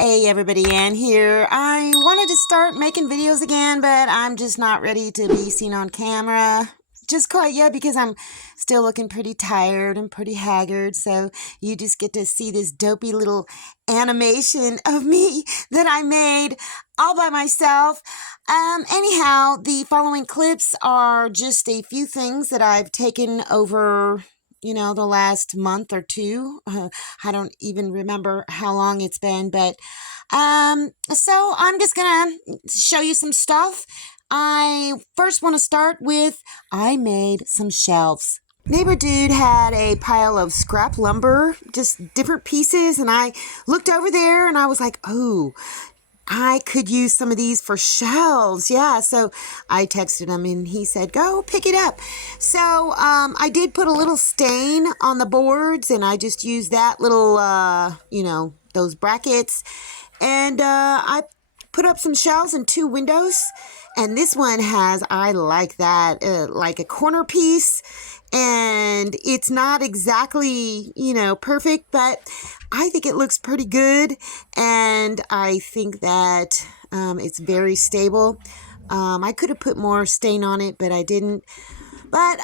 Hey everybody, Ann here. I wanted to start making videos again, but I'm just not ready to be seen on camera just quite yet because I'm still looking pretty tired and pretty haggard. So you just get to see this dopey little animation of me that I made all by myself. Anyhow, the following clips are just a few things that I've taken over the last month or two. I don't even remember how long it's been, but so I'm just gonna show you some stuff. I first want to start with I made some shelves. Neighbor dude had a pile of scrap lumber, just different pieces, and I looked over there and I was like, oh, I could use some of these for shelves. Yeah, so I texted him and he said, go pick it up. So I did put a little stain on the boards and I just used that little, those brackets. And I put up some shelves and 2 windows. And this one has, I like that, like a corner piece. And it's not exactly, perfect, but I think it looks pretty good. And I think that it's very stable. I could have put more stain on it, but I didn't. But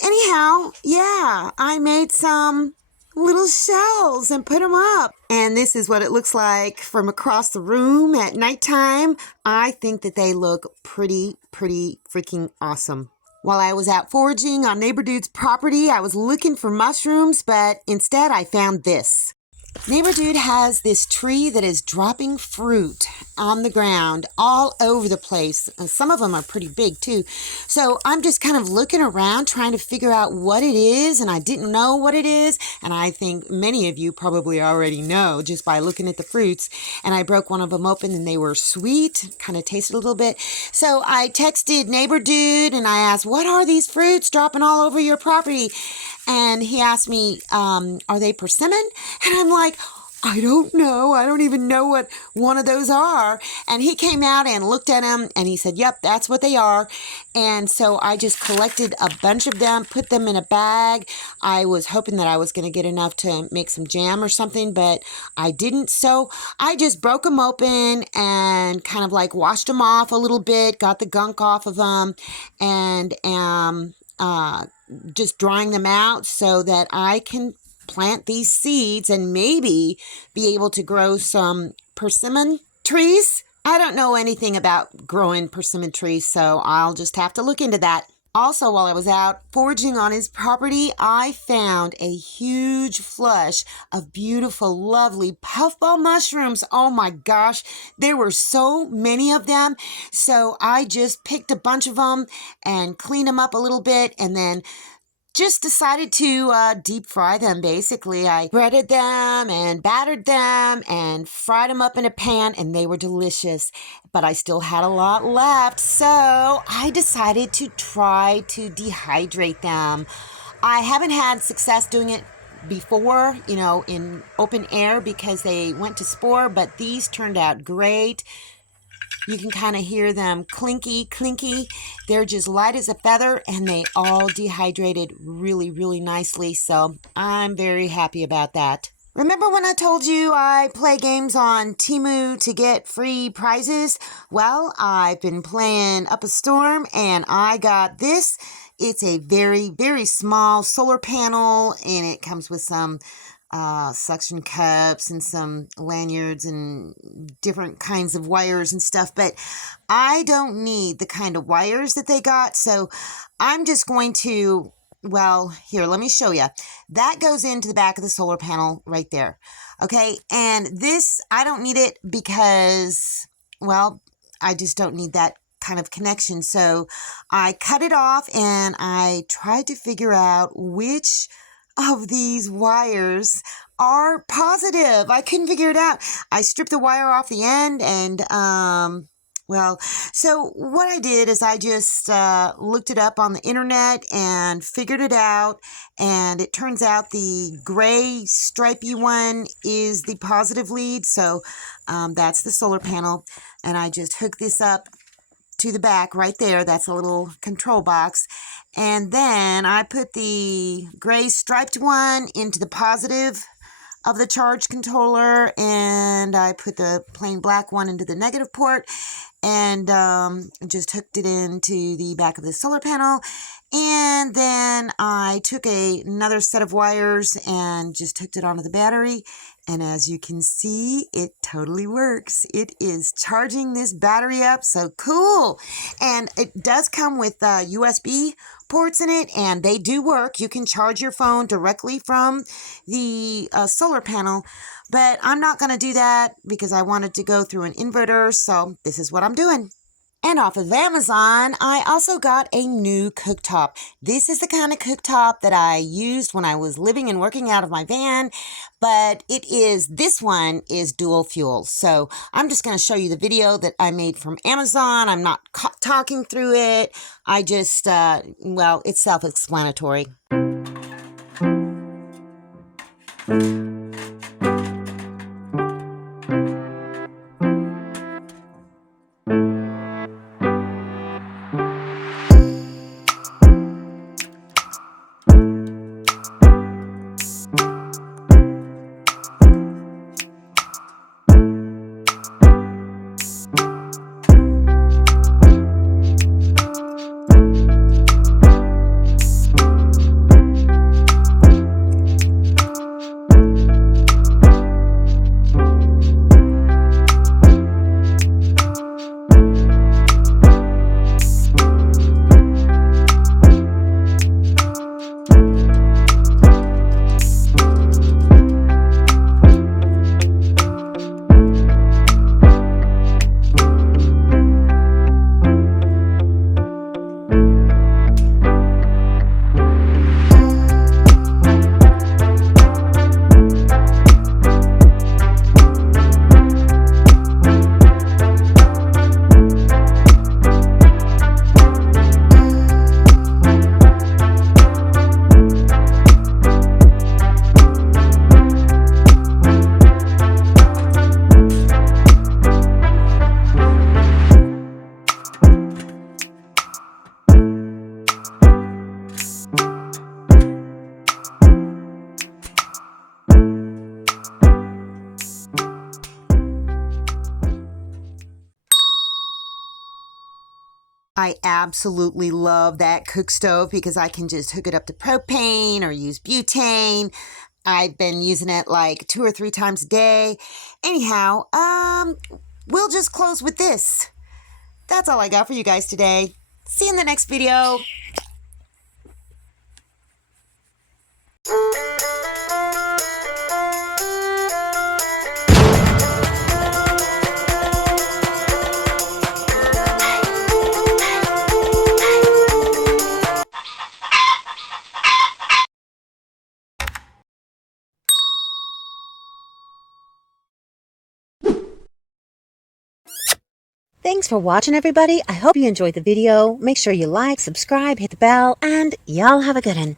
anyhow, yeah, I made some little shelves and put them up. And this is what it looks like from across the room at nighttime. I think that they look pretty freaking awesome. While I was out foraging on Neighbor Dude's property, I was looking for mushrooms, but instead I found this. Neighbor Dude has this tree that is dropping fruit on the ground all over the place. Some of them are pretty big too. So I'm just kind of looking around trying to figure out what it is, and I didn't know what it is. And I think many of you probably already know just by looking at the fruits. And I broke one of them open and they were sweet, kind of tasted a little bit. So I texted Neighbor Dude and I asked, what are these fruits dropping all over your property? And he asked me, are they persimmon? And I'm like, I don't know. I don't even know what one of those are. And he came out and looked at them and he said, yep, that's what they are. And so I just collected a bunch of them, put them in a bag. I was hoping that I was going to get enough to make some jam or something, but I didn't. So I just broke them open and kind of like washed them off a little bit, got the gunk off of them, and just drying them out so that I can plant these seeds and maybe be able to grow some persimmon trees. I don't know anything about growing persimmon trees, so I'll just have to look into that. Also, while I was out foraging on his property, I found a huge flush of beautiful, lovely puffball mushrooms. Oh my gosh, there were so many of them. So I just picked a bunch of them and cleaned them up a little bit and then just decided to deep fry them, basically. I breaded them and battered them and fried them up in a pan, and they were delicious. But I still had a lot left, so I decided to try to dehydrate them. I haven't had success doing it before, in open air because they went to spore, but these turned out great. You can kind of hear them clinky. They're just light as a feather and they all dehydrated really nicely. So I'm very happy about that. Remember when I told you I play games on Temu to get free prizes? Well, I've been playing Up a Storm and I got this. It's a very small solar panel and it comes with some suction cups and some lanyards and different kinds of wires and stuff, but I don't need the kind of wires that they got, so I'm just going to, well, here, let me show you. That goes into the back of the solar panel right there, okay? And this, I don't need it because, well, I just don't need that kind of connection, so I cut it off and I tried to figure out which of these wires are positive. I couldn't figure it out. I stripped the wire off the end and, so what I did is I just looked it up on the internet and figured it out. And it turns out the gray stripey one is the positive lead. So that's the solar panel. And I just hooked this up to the back right there. That's a little control box. And then I put the gray striped one into the positive of the charge controller, and I put the plain black one into the negative port, and just hooked it into the back of the solar panel. And then I took another set of wires and just hooked it onto the battery. And as you can see, it totally works. It is charging this battery up. So cool. And it does come with USB ports in it, and they do work. You can charge your phone directly from the solar panel, but I'm not going to do that because I wanted to go through an inverter. So this is what I'm doing. And off of Amazon, I also got a new cooktop. This is the kind of cooktop that I used when I was living and working out of my van, but this one is dual fuel. So I'm just going to show you the video that I made from Amazon. I'm not talking through it. I just, well, it's self-explanatory. I absolutely love that cook stove because I can just hook it up to propane or use butane. I've been using it like 2 or 3 times a day. Anyhow, we'll just close with this. That's all I got for you guys today. See you in the next video. Thanks for watching, everybody. I hope you enjoyed the video. Make sure you like, subscribe, hit the bell, and y'all have a good one.